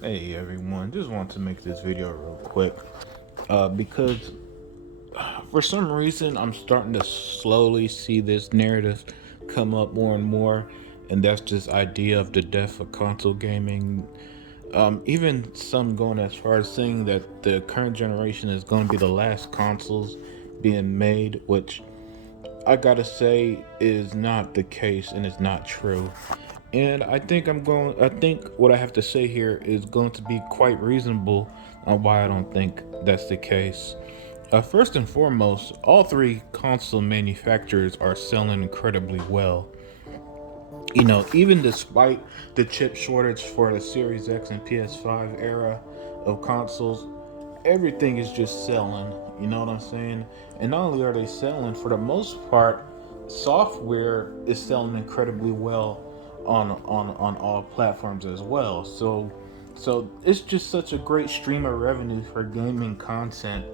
Hey everyone, just want to make this video real quick because for some reason I'm starting to slowly see this narrative come up more and more, and that's this idea of the death of console gaming. Even some going as far as saying that the current generation is going to be the last consoles being made, which I gotta say is not the case and is not true. And I think what I have to say here is going to be quite reasonable on why I don't think that's the case. First and foremost, all three console manufacturers are selling incredibly well. Even despite the chip shortage for the Series X and PS5 era of consoles, everything is just selling. You know what I'm saying? And not only are they selling, for the most part, software is selling incredibly well on all platforms as well. So it's just such a great stream of revenue for gaming content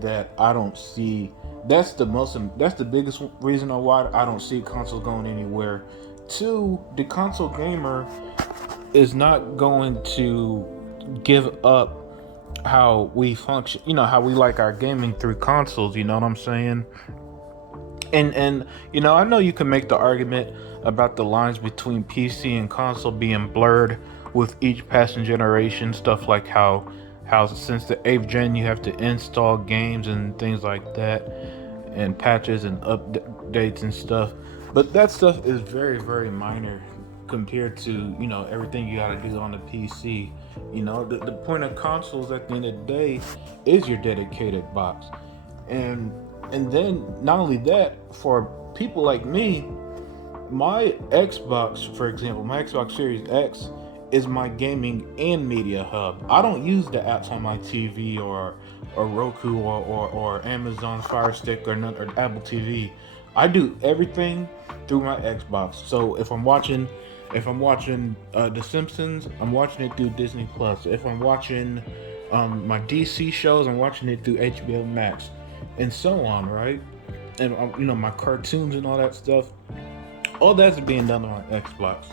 that I don't see. That's the biggest reason why I don't see consoles going anywhere. Two, the console gamer is not going to give up how we function, how we like our gaming through consoles, you know what I'm saying? And I know you can make the argument about the lines between PC and console being blurred with each passing generation, stuff like how since the 8th gen you have to install games and things like that, and patches and updates and stuff. But that stuff is very, very minor compared to, everything you gotta do on the PC. The point of consoles at the end of the day is your dedicated box. And and then not only that, for people like me, my Xbox, for example, my Xbox Series X is my gaming and media hub. I don't use the apps on my TV or Roku or Amazon Fire Stick or Apple TV. I do everything through my Xbox. So if I'm watching The Simpsons, I'm watching it through Disney Plus. If I'm watching my DC shows, I'm watching it through HBO Max, and so on, right? And my cartoons and all that stuff, all that's being done on Xbox.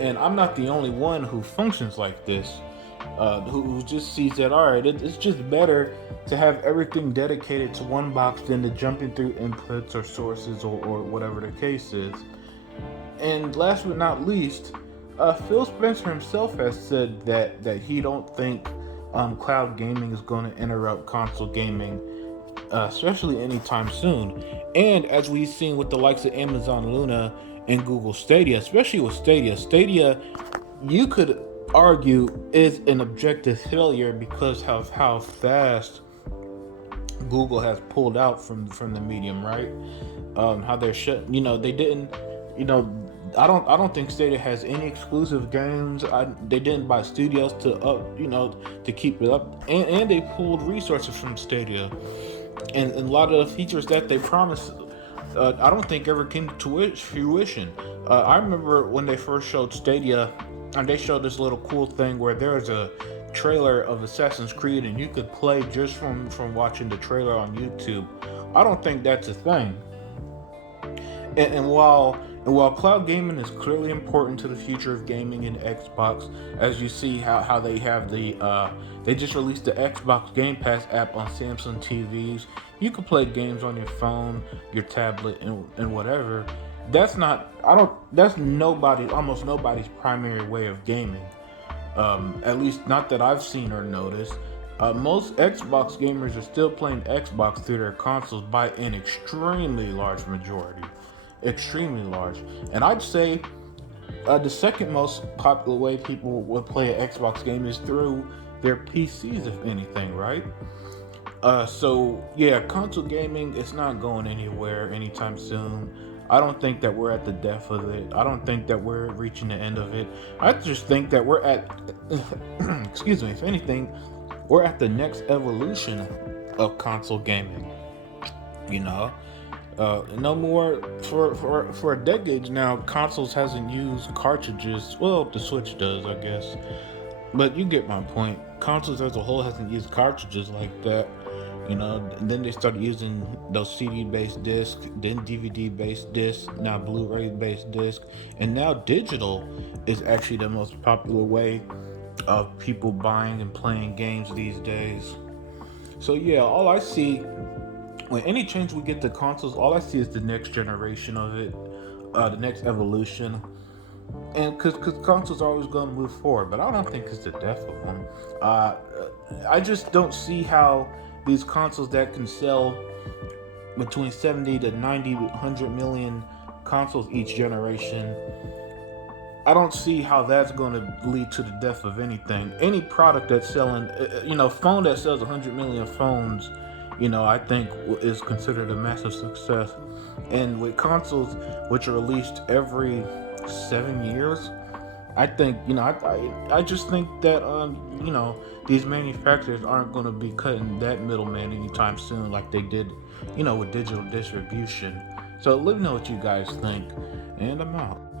And I'm not the only one who functions like this, who just sees that, all right, it's just better to have everything dedicated to one box than to jumping through inputs or sources or whatever the case is. And last but not least, Phil Spencer himself has said that he don't think cloud gaming is going to interrupt console gaming, especially anytime soon. And as we've seen with the likes of Amazon Luna and Google Stadia, especially with Stadia, you could argue is an objective failure because of how fast Google has pulled out from the medium, right? How they're shut. They didn't. You know, I don't think Stadia has any exclusive games. They didn't buy studios to up. To keep it up, and they pulled resources from Stadia, and a lot of the features that they promised, I don't think ever came to fruition. I remember when they first showed Stadia, and they showed this little cool thing where there's a trailer of Assassin's Creed, and you could play just from watching the trailer on YouTube. I don't think that's a thing. And while cloud gaming is clearly important to the future of gaming in Xbox, as you see how they have they just released the Xbox Game Pass app on Samsung TVs. You can play games on your phone, your tablet, and whatever. That's almost nobody's primary way of gaming. At least not that I've seen or noticed. Most Xbox gamers are still playing Xbox through their consoles by an extremely large majority. Extremely large. And I'd say the second most popular way people would play an Xbox game is through their PCs, if anything, right? So yeah, console gaming, it's not going anywhere anytime soon. I don't think that we're at the death of it. I don't think that we're reaching the end of it. I just think that we're at, excuse me, if anything, we're at the next evolution of console gaming. You know, no more for decades now. Consoles hasn't used cartridges. Well, the Switch does, I guess. But you get my point. Consoles as a whole hasn't used cartridges like that. Then they started using those CD-based discs, then DVD-based discs, now Blu-ray-based discs, and now digital is actually the most popular way of people buying and playing games these days. So yeah, all I see when any change we get to consoles, all I see is the next generation of it, the next evolution. And because consoles are always going to move forward, but I don't think it's the death of them. Uh, I just don't see how these consoles that can sell between 70 to 90, 100 million consoles each generation, I don't see how that's going to lead to the death of anything. Any product that's selling, phone that sells 100 million phones, I think is considered a massive success. And with consoles, which are released every 7 years, I think, I just think that, these manufacturers aren't going to be cutting that middleman anytime soon like they did, with digital distribution. So let me know what you guys think, and I'm out.